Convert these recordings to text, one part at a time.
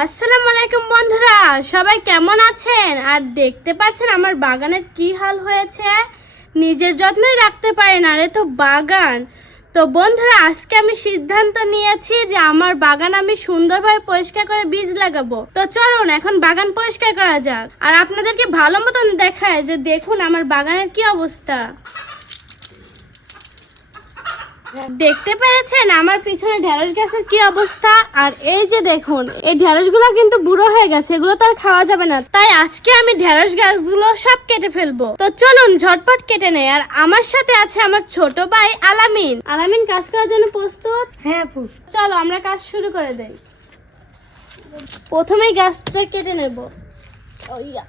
আসসালামু আলাইকুম বন্ধুরা, সবাই কেমন আছেন? আর দেখতে পাচ্ছেন আমার বাগানের কি হাল হয়েছে? নিজের যত্নই রাখতে পারে না রে তো বাগান। তো বন্ধুরা, আজকে আমি সিদ্ধান্ত নিয়েছি যে আমার বাগান আমি সুন্দরভাবে পরিষ্কার করে বীজ লাগাবো। তো চলুন, এখন বাগান পরিষ্কার করা যাক। আর আপনাদেরকে ভালো মতন দেখায় যে দেখুন আমার বাগানের কি অবস্থা। দেখতে পেরেছেন আমার পিছনে ঢেঁড়স গাছের কি অবস্থা? আর এই যে দেখুন এই ঢেঁড়সগুলো কিন্তু বুড়ো হয়ে গেছে এগুলো তো আর খাওয়া যাবে না। তাই আজকে আমি ঢেঁড়স গাছগুলো সব কেটে ফেলব। তো চলুন ঝটপট কেটে নেই। আর আমার সাথে আছে আমার ছোট ভাই আলামিন। আলামিন কাজ করার জন্য প্রস্তুত? হ্যাঁ চলো আমরা কাজ শুরু করে দেই। প্রথমেই গাছটা কেটে নেব। ওইয়া।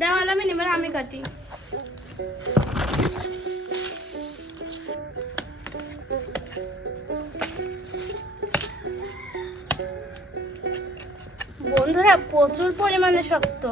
দেওয়াল আমি এবার আমি কাটি। বন্ধুরা প্রচুর পরিমাণে শক্ত।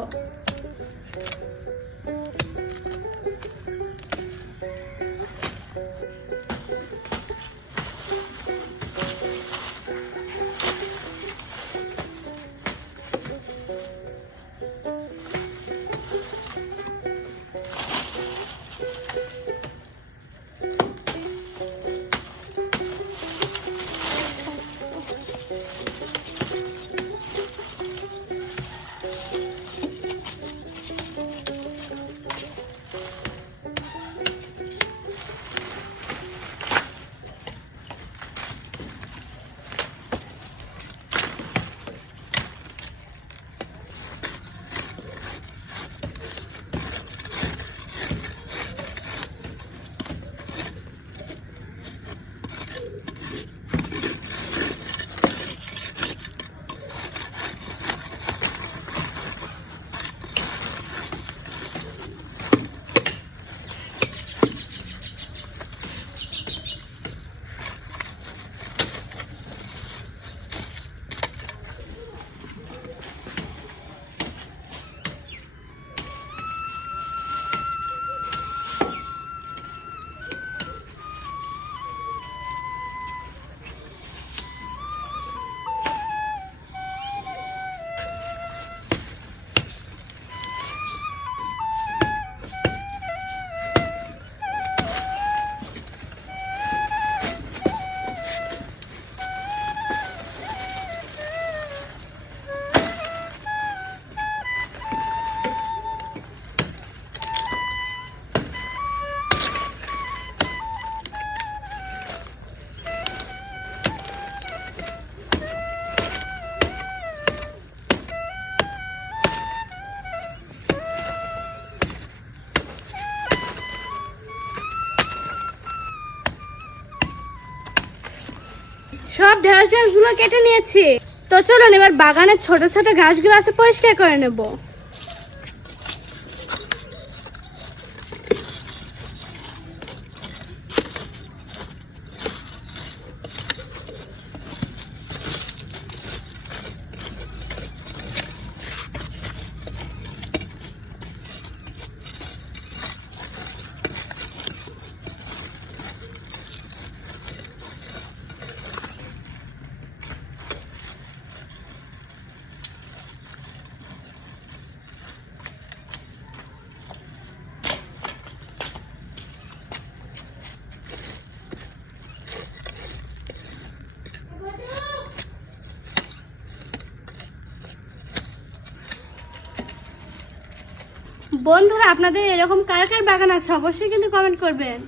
সব ঢেঁড়সগুলো কেটে নিয়েছি। তো চলুন, এবার বাগানের ছোট ছোট ঘাসগুলো আছে, পরিষ্কার করে নেব। বন্ধুরা আপনাদের এরকম কার কার বাগান আছে অবশ্যই কিন্তু কমেন্ট করবেন।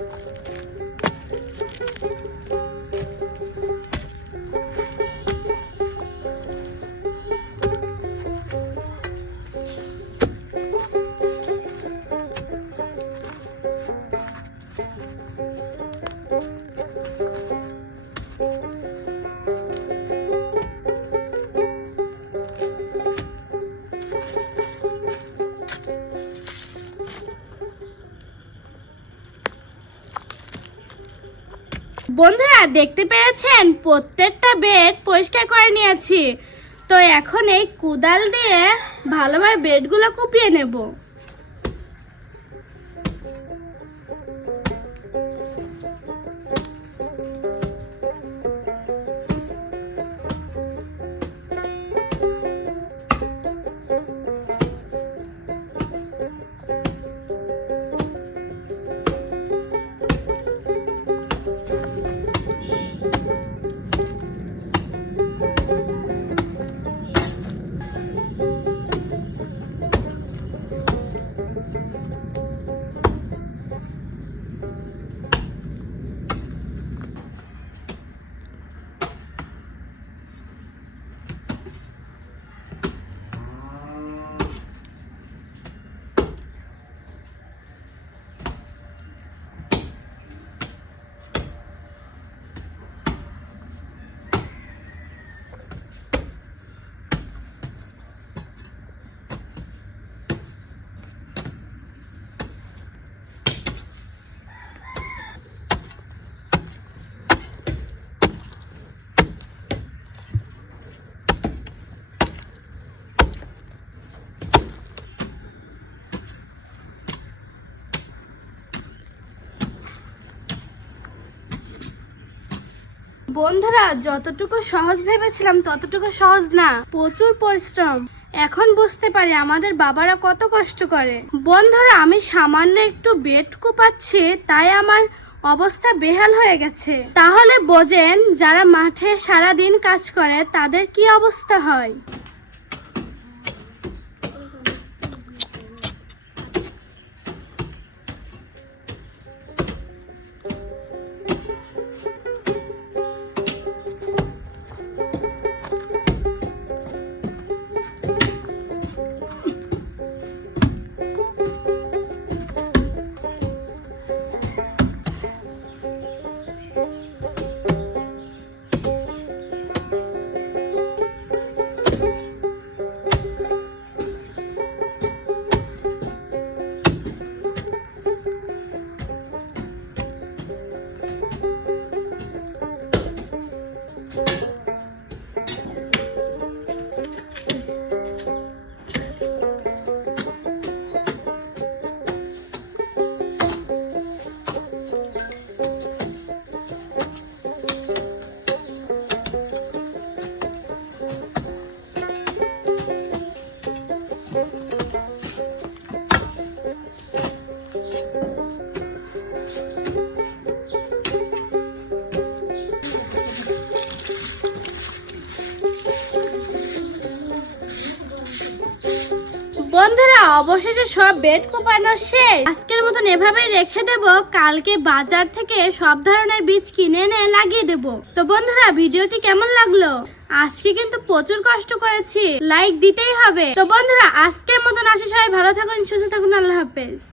うん。বন্ধুরা, দেখতে পেরেছেন প্রত্যেকটা বেড পরিষ্কার করে নিয়েছি। তো এখন এই কুদাল দিয়ে ভালোভাবে বেডগুলো কুপিয়ে নেব। বন্ধুরা, যতটুকু সহজ ভেবেছিলাম, ততটুকু সহজ না। প্রচুর পরিশ্রম। এখন বুঝতে পারি আমাদের বাবারা কত কষ্ট করে। বন্ধুরা, আমি সামান্য একটু বেড কোপাচ্ছি, তাই আমার অবস্থা বেহাল হয়ে গেছে। তাহলে বোঝেন, যারা মাঠে সারা দিন কাজ করে, তাদের কি অবস্থা হয়? অবশেষে সব বেড কোপানো শেষ। আজকের মতন এভাবেই রেখে দেব, কালকে বাজার থেকে সব ধরনের বীজ কিনে এনে লাগিয়ে দেব। তো বন্ধুরা, ভিডিওটি কেমন লাগল? আজকে কিন্তু প্রচুর কষ্ট করেছি। লাইক দিতেই হবে। তো বন্ধুরা, আজকের মতন আসি সবাই। ভালো থাকুন, সুস্থ থাকুন। আল্লাহ হাফেজ।